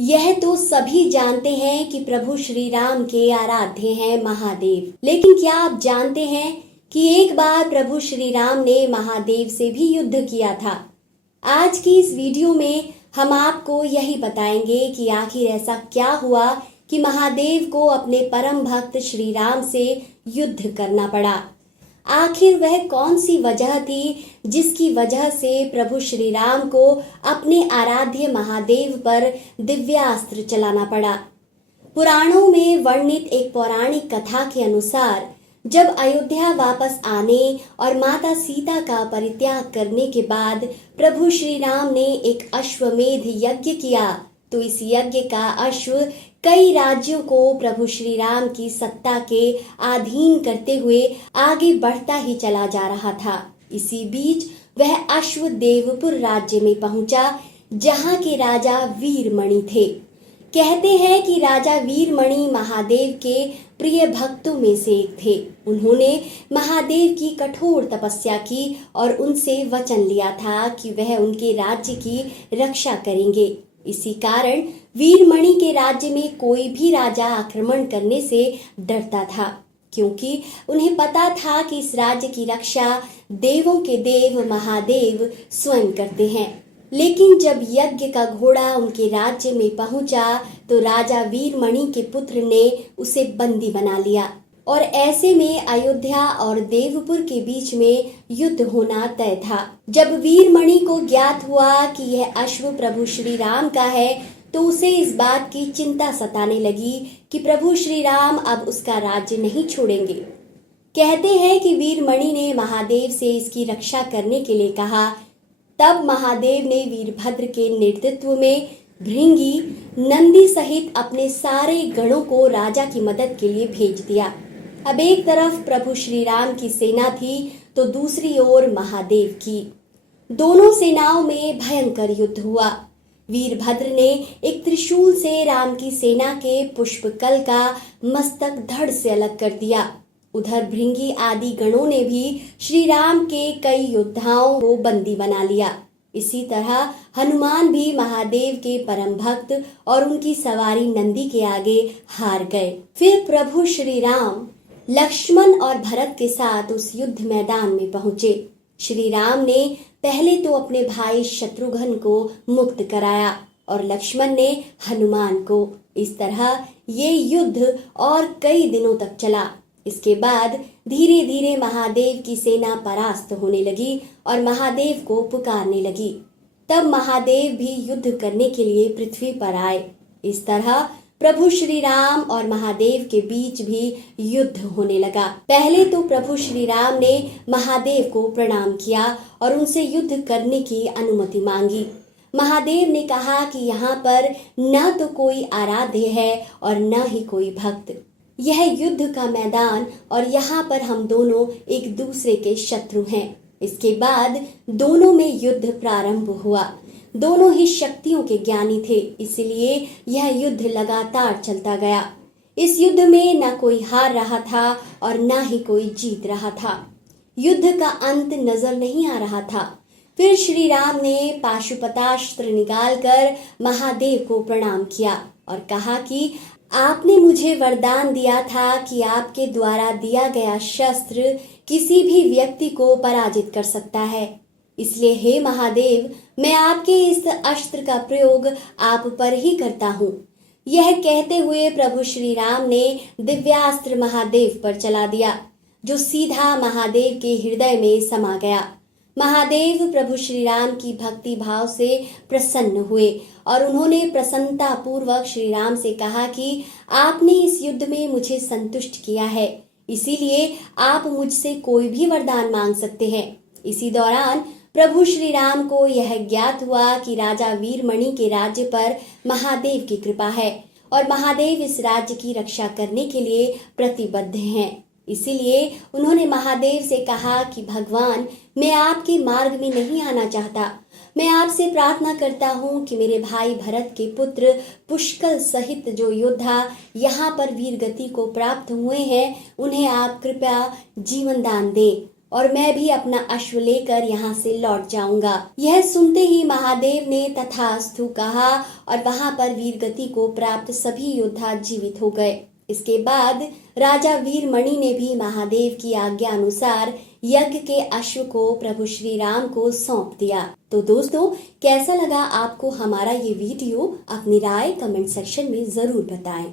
यह तो सभी जानते हैं कि प्रभु श्री राम के आराध्य हैं महादेव। लेकिन क्या आप जानते हैं कि एक बार प्रभु श्री राम ने महादेव से भी युद्ध किया था। आज की इस वीडियो में हम आपको यही बताएंगे कि आखिर ऐसा क्या हुआ कि महादेव को अपने परम भक्त श्री राम से युद्ध करना पड़ा। आखिर वह कौन सी वजह थी जिसकी वजह से प्रभु श्री राम को अपने आराध्य महादेव पर दिव्यास्त्र चलाना पड़ा। पुराणों में वर्णित एक पौराणिक कथा के अनुसार जब अयोध्या वापस आने और माता सीता का परित्याग करने के बाद प्रभु श्री राम ने एक अश्वमेध यज्ञ किया, तो इस यज्ञ का अश्व कई राज्यों को प्रभु श्री राम की सत्ता के अधीन करते हुए आगे बढ़ता ही चला जा रहा था। इसी बीच वह अश्व देवपुर राज्य में पहुंचा, जहां के राजा वीरमणि थे। कहते हैं कि राजा वीरमणि महादेव के प्रिय भक्तों में से एक थे। उन्होंने महादेव की कठोर तपस्या की और उनसे वचन लिया था कि वह उनके राज्य की रक्षा करेंगे। इसी कारण वीरमणि के राज्य में कोई भी राजा आक्रमण करने से डरता था, क्योंकि उन्हें पता था कि इस राज्य की रक्षा देवों के देव महादेव स्वयं करते हैं। लेकिन जब यज्ञ का घोड़ा उनके राज्य में पहुंचा तो राजा वीरमणि के पुत्र ने उसे बंदी बना लिया और ऐसे में अयोध्या और देवपुर के बीच में युद्ध होना तय था। जब वीरमणि को ज्ञात हुआ कि यह अश्व प्रभु श्री राम का है तो उसे इस बात की चिंता सताने लगी कि प्रभु श्री राम अब उसका राज्य नहीं छोड़ेंगे। कहते हैं कि वीरमणि ने महादेव से इसकी रक्षा करने के लिए कहा। तब महादेव ने वीरभद्र के नेतृत्व में भृंगी, नंदी सहित अपने सारे गणों को राजा की मदद के लिए भेज दिया। अब एक तरफ प्रभु श्री राम की सेना थी तो दूसरी ओर महादेव की। दोनों सेनाओं में भयंकर युद्ध हुआ। वीरभद्र ने एक त्रिशूल से राम की सेना के पुष्पकल का मस्तक धड़ से अलग कर दिया। उधर भृंगी आदि गणों ने भी श्री राम के कई योद्धाओं को बंदी बना लिया। इसी तरह हनुमान भी महादेव के परम भक्त और उनकी सवारी नंदी के आगे हार गए। फिर प्रभु श्री राम लक्ष्मण और भरत के साथ उस युद्ध मैदान में पहुंचे। श्री राम ने पहले तो अपने भाई शत्रुघ्न को मुक्त कराया और लक्ष्मण ने हनुमान को। इस तरह ये युद्ध और कई दिनों तक चला। इसके बाद धीरे धीरे महादेव की सेना परास्त होने लगी और महादेव को पुकारने लगी। तब महादेव भी युद्ध करने के लिए पृथ्वी पर आए। इस तरह प्रभु श्री राम और महादेव के बीच भी युद्ध होने लगा। पहले तो प्रभु श्री राम ने महादेव को प्रणाम किया और उनसे युद्ध करने की अनुमति मांगी। महादेव ने कहा कि यहाँ पर न तो कोई आराध्य है और न ही कोई भक्त। यह युद्ध का मैदान और यहाँ पर हम दोनों एक दूसरे के शत्रु हैं। इसके बाद दोनों में युद्ध प्रारंभ हुआ। दोनों ही शक्तियों के ज्ञानी थे, इसलिए यह युद्ध लगातार चलता गया। इस युद्ध में न कोई हार रहा था और न ही कोई जीत रहा था। युद्ध का अंत नजर नहीं आ रहा था। फिर श्री राम ने पाशुपतास्त्र निकालकर महादेव को प्रणाम किया और कहा कि आपने मुझे वरदान दिया था कि आपके द्वारा दिया गया शस्त्र किसी भी व्यक्ति को पराजित कर सकता है। इसलिए हे महादेव, मैं आपके इस अस्त्र का प्रयोग आप पर ही करता हूँ। यह कहते हुए प्रभु श्री राम ने दिव्यास्त्र महादेव पर चला दिया, जो सीधा महादेव के हृदय में समा गया। महादेव प्रभु श्री राम की भक्ति भाव से प्रसन्न हुए और उन्होंने प्रसन्नता पूर्वक श्री राम से कहा कि आपने इस युद्ध में मुझे संतुष्ट किया है, इसीलिए आप मुझसे कोई भी वरदान मांग सकते हैं। इसी दौरान प्रभु श्री राम को यह ज्ञात हुआ कि राजा वीरमणि के राज्य पर महादेव की कृपा है और महादेव इस राज्य की रक्षा करने के लिए प्रतिबद्ध हैं। इसीलिए उन्होंने महादेव से कहा कि भगवान, मैं आपके मार्ग में नहीं आना चाहता। मैं आपसे प्रार्थना करता हूँ कि मेरे भाई भरत के पुत्र पुष्कल सहित जो योद्धा यहाँ पर वीर गति को प्राप्त हुए हैं, उन्हें आप कृपया जीवन दान दें। और मैं भी अपना अश्व लेकर यहाँ से लौट जाऊंगा। यह सुनते ही महादेव ने तथास्तु कहा और वहां पर वीरगति को प्राप्त सभी योद्धा जीवित हो गए। इसके बाद राजा वीरमणि ने भी महादेव की आज्ञा अनुसार यज्ञ के अश्व को प्रभु श्री राम को सौंप दिया। तो दोस्तों, कैसा लगा आपको हमारा ये वीडियो? अपनी राय कमेंट सेक्शन में जरूर बताएं।